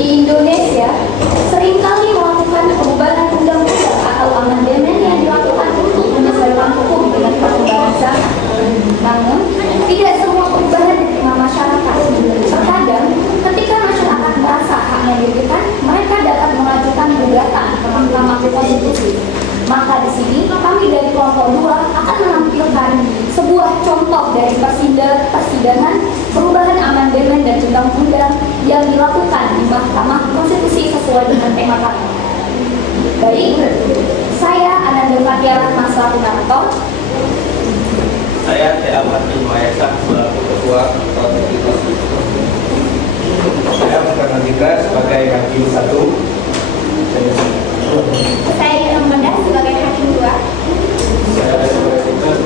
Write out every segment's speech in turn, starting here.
Di Indonesia, seringkali melakukan perubahan undang-undang atau amandemen yang dilakukan untuk menyesuaikan hukum dengan perkembangan zaman. Namun, tidak semua perubahan diterima masyarakat. Terkadang, ketika masyarakat merasa haknya diberikan, mereka dapat mengajukan gugatan ke Mahkamah Konstitusi. Maka di sini kami dari kelompok 2 akan menampilkan sebuah contoh dari persidangan perubahan amandemen dan undang-undang yang dilakukan di Mahkamah Konstitusi sesuai dengan tema kami. Baik, saya Ananda Fatia Rahma selaku narator. Saya T.A. Martin Maesa selaku ketua konstitusi. Saya Bukan Andika sebagai hakim 1. Saya Irma Mendah sebagai hakim 2. Saya sebagai hakim 3.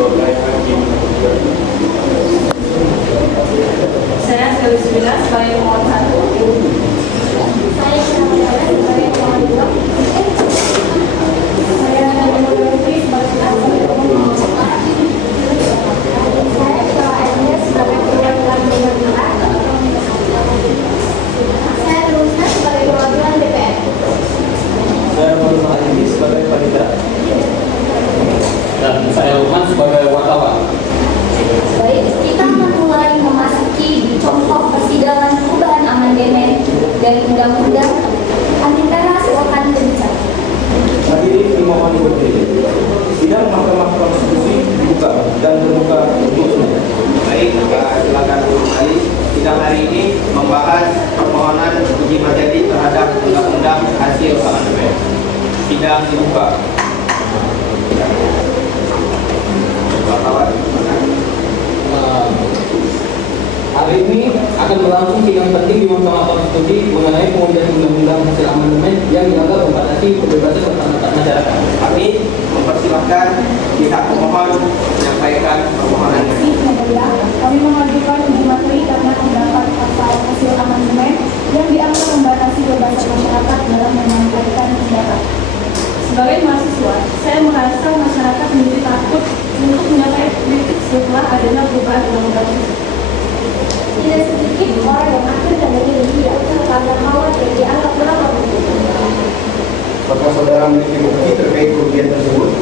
Saya Sekali Sembilan sebagai pemohon 1. Saya Irma sebagai pemohon 2. Saya Nurul sebagai pemohon 1. Saya Sheila Ernest sebagai perwakilan DPR. Saya Rusna sebagai perwakilan DPR. Saya Muhammad Ali sebagai panitia. Dan saya Lukman sebagai wartawan. Baik, kita mulai memasuki contoh persidangan perubahan amandemen dan undang-undang. Anintara silakan berbicara. Hadirin dimohon berdiri. Sidang Mahkamah Konstitusi dibuka dan terbuka untuk umum. Baik, silakan Ali. Sidang hari ini membahas permohonan uji materi terhadap undang-undang hasil amandemen. Sidang dibuka. Hari ini akan berlangsung sidang penting di Mahkamah Konstitusi mengenai pengujian undang-undang hasil amandemen yang dianggap membatasi kebebasan berpendapat masyarakat. Kami mempersilahkan pihak pemohon menyampaikan permohonannya. Kami mengajukan uji materi karena terdapat pasal hasil amandemen yang dianggap membatasi kebebasan masyarakat dalam menyampaikan pendapat. Sebagai mahasiswa, saya merasa masyarakat menjadi takut untuk menyampaikan kritik setelah adanya perubahan undang-undang tersebut. Tidak sedikit orang yang akhirnya memilih dia karena khawatir dianggap melanggar hukum. Apakah saudara memiliki bukti terkait kerugian tersebut?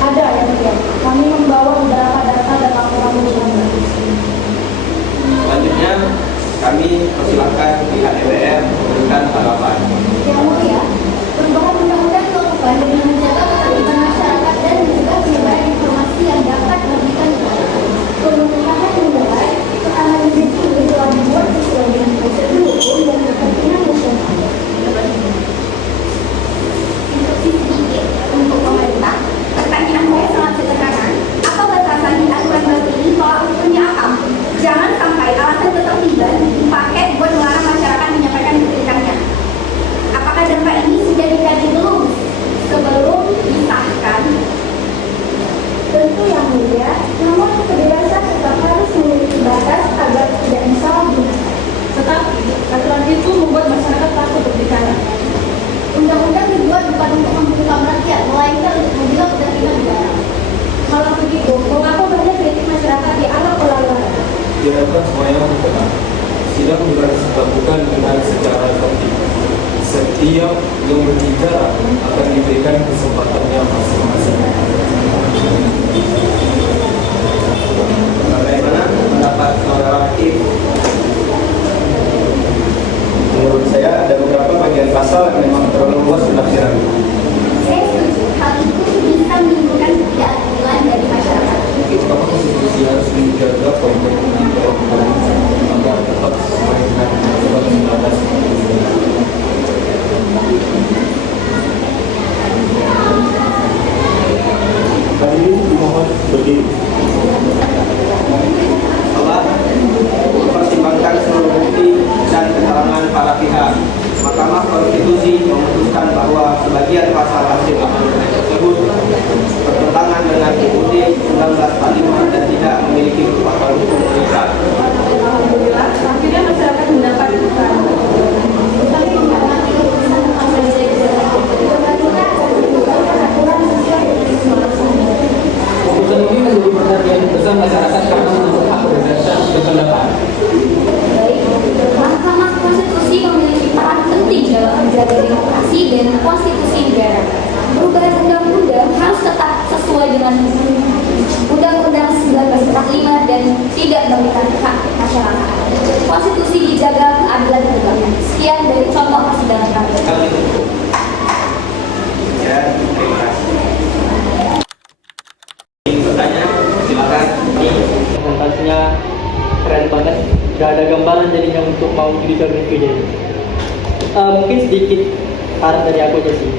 Ada yang mulia. Kami membawa beberapa data dan laporan ujian. Selanjutnya, kami persilahkan pihak DPR memberikan tanggapan. Yang mulia, perubahan undang-undang dilakukan dengan menjaga ketertiban masyarakat dan mencegah penyebaran informasi yang dapat merugikan negara. Perubahan menilai tekanan itu telah dibuat sesuai dengan prosedur hukum dan kepentingan nasional. Instruksi sedikit untuk pemerintah. Pertanyaan saya sangat sederhana. Apa batasan di aturan baru ini tolak ukurnya apa? Jangan sampai alasan ketertiban dipakai buat melarang masyarakat menyampaikan kritikannya. Apakah dampak ini sudah dikaji belum sebelum disahkan? Tentu yang mulia, namun kebebasan tetap harus memiliki batas agar tidak disalahgunakan. Tetapi, aturan itu membuat masyarakat takut berbicara. Undang-undang dibuat bukan untuk membungkam rakyat, melainkan untuk membela kepentingan negara. Kalau begitu, mengapa banyak kritik masyarakat dianggap pelanggaran? Diharapkan semuanya tenang. Sidang dilakukan dengan secara tertib. Setiap yang berbicara akan diberikan kesempatannya masing-masing. Bagaimana pendapat saudara hakim? Menurut saya ada beberapa bagian pasal yang memang terlalu luas penafsiran. Saya setuju, hal itu bisa menimbulkan ketidakadilan dari masyarakat. Mahkamah Konstitusi harus menjaga poin-poin agar tetap sesuai dengan undang-undang 1945. Hadirin dimohon berdiri. Telah mempertimbangkan seluruh bukti dan keterangan para pihak, Mahkamah Konstitusi memutuskan bahwa sebagian pasal hasil amandemen tersebut bertentangan dengan UUD 1945 dan tidak memiliki kekuatan hukum mengikat. Alhamdulillah, akhirnya masyarakat mendapat dukungan. Keputusan ini menjadi perhatian besar masyarakat karena menuntut hak kebebasan berpendapat. Baik, Mahkamah Konstitusi memiliki peran penting Mungkin sedikit saran dari aku aja sih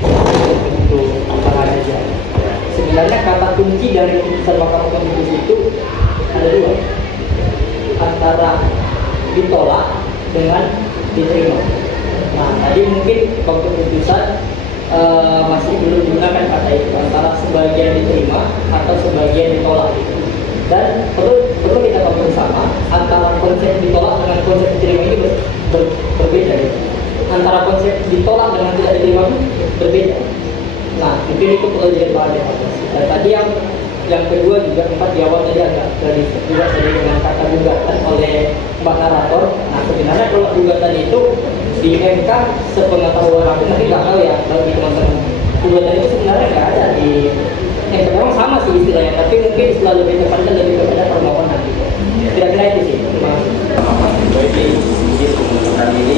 untuk tambahan aja. Sebenarnya kata kunci dari keputusan Mahkamah Konstitusi itu ada dua, antara ditolak dengan diterima. Nah, tadi mungkin waktu keputusan masih belum menggunakan kata itu, antara sebagian diterima atau sebagian ditolak. Dan perlu kita pahami bersama, antara konsep ditolak dengan konsep diterima ini berbeda. Antara konsep ditolak dengan tidak diterima itu berbeda. Nah, mungkin itu perlu jadi bahan evaluasi. Dan tadi yang kedua juga tempat di awal tadi agak terlibat juga tadi dengan kata gugatan oleh Mbak Narator. Nah, sebenarnya kalau gugatan itu di MK sepengetahuan aku, tapi nggak tahu ya bagi teman-teman. Gugatan itu sebenarnya nggak ada di MK, memang sama sih istilahnya, tapi mungkin istilah lebih tepatnya lebih kepada permohonan gitu. Kira-kira itu sih. Terima kasih. Jadi mungkin untuk kali ini